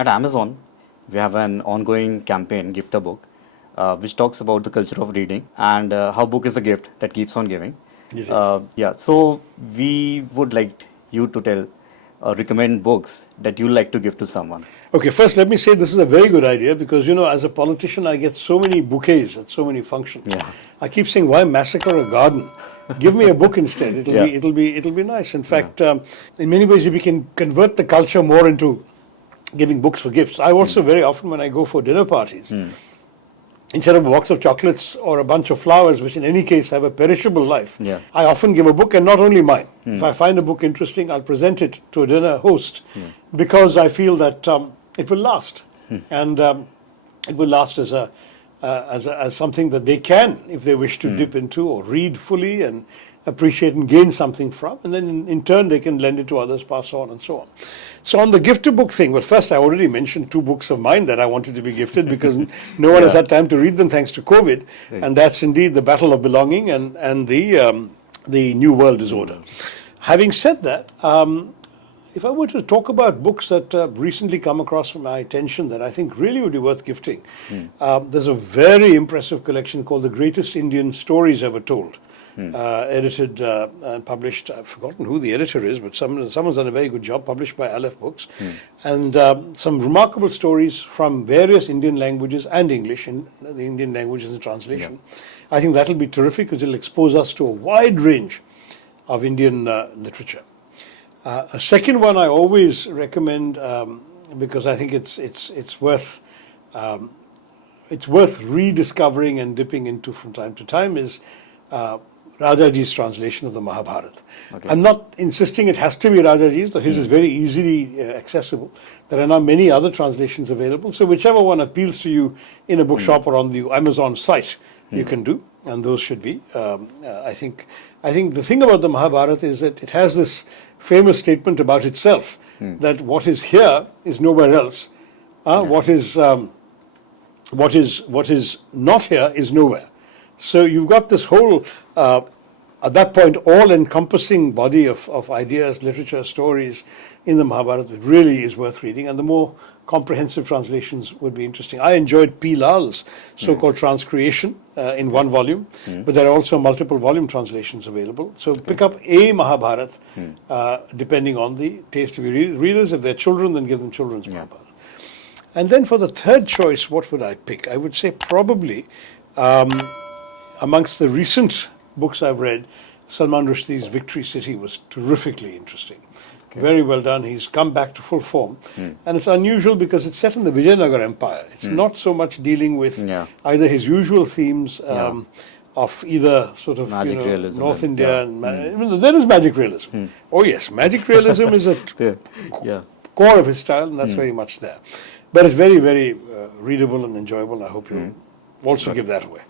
At Amazon, we have an ongoing campaign, Gift a Book, which talks about the culture of reading and how book is a gift that keeps on giving. Yes, yes. Yeah, so we would like you to tell, recommend books that you like to give to someone. Okay, first let me say this is a very good idea because, as a politician, I get so many bouquets at so many functions. Yeah. I keep saying, why massacre a garden? Give me a book instead. Yeah. It'll be nice. In fact, in many ways, we can convert the culture more into giving books for gifts. I also very often, when I go for dinner parties, instead of a box of chocolates or a bunch of flowers, which in any case have a perishable life, Yeah. I often give a book, and not only mine. If I find a book interesting, I'll present it to a dinner host because I feel that it will last, and it will last as something that they can, if they wish to dip into or read fully and appreciate and gain something from, and then in turn they can lend it to others, pass on, and so on. So on the gift a book thing, well, first I already mentioned 2 books of mine that I wanted to be gifted because no one has had time to read them thanks to COVID, and that's indeed The Battle of Belonging and the New World Disorder. Having said that, if I were to talk about books that recently come across my attention that I think really would be worth gifting, there's a very impressive collection called The Greatest Indian Stories Ever Told, edited and published. I've forgotten who the editor is, but someone's done a very good job, published by Aleph Books. And some remarkable stories from various Indian languages and English, in the Indian languages in translation. I think that'll be terrific because it'll expose us to a wide range of Indian literature. A second one I always recommend because I think it's worth rediscovering and dipping into from time to time is Rajaji's translation of the Mahabharata. Okay. I'm not insisting it has to be Rajaji's, though his is very easily accessible. There are now many other translations available, so whichever one appeals to you in a bookshop or on the Amazon site, you can do, and those should be. I think the thing about the Mahabharata is that it has this famous statement about itself that what is here is nowhere else. What is not here is nowhere. So you've got this whole, at that point, all-encompassing body of ideas, literature, stories in the Mahabharata that really is worth reading, and the more comprehensive translations would be interesting. I enjoyed P. Lal's so-called transcreation in one volume, but there are also multiple volume translations available. So pick up a Mahabharata, depending on the taste of your readers. If they're children, then give them children's Mahabharata. And then for the third choice, what would I pick? I would say probably amongst the recent books I've read, Salman Rushdie's Victory City was terrifically interesting. Okay. Very well done. He's come back to full form. And it's unusual because it's set in the Vijayanagar Empire. It's not so much dealing with either his usual themes of either sort of North India. And even though there is magic realism. Oh yes, magic realism is a core of his style, and that's very much there. But it's very, very readable and enjoyable, and I hope you'll also give that away.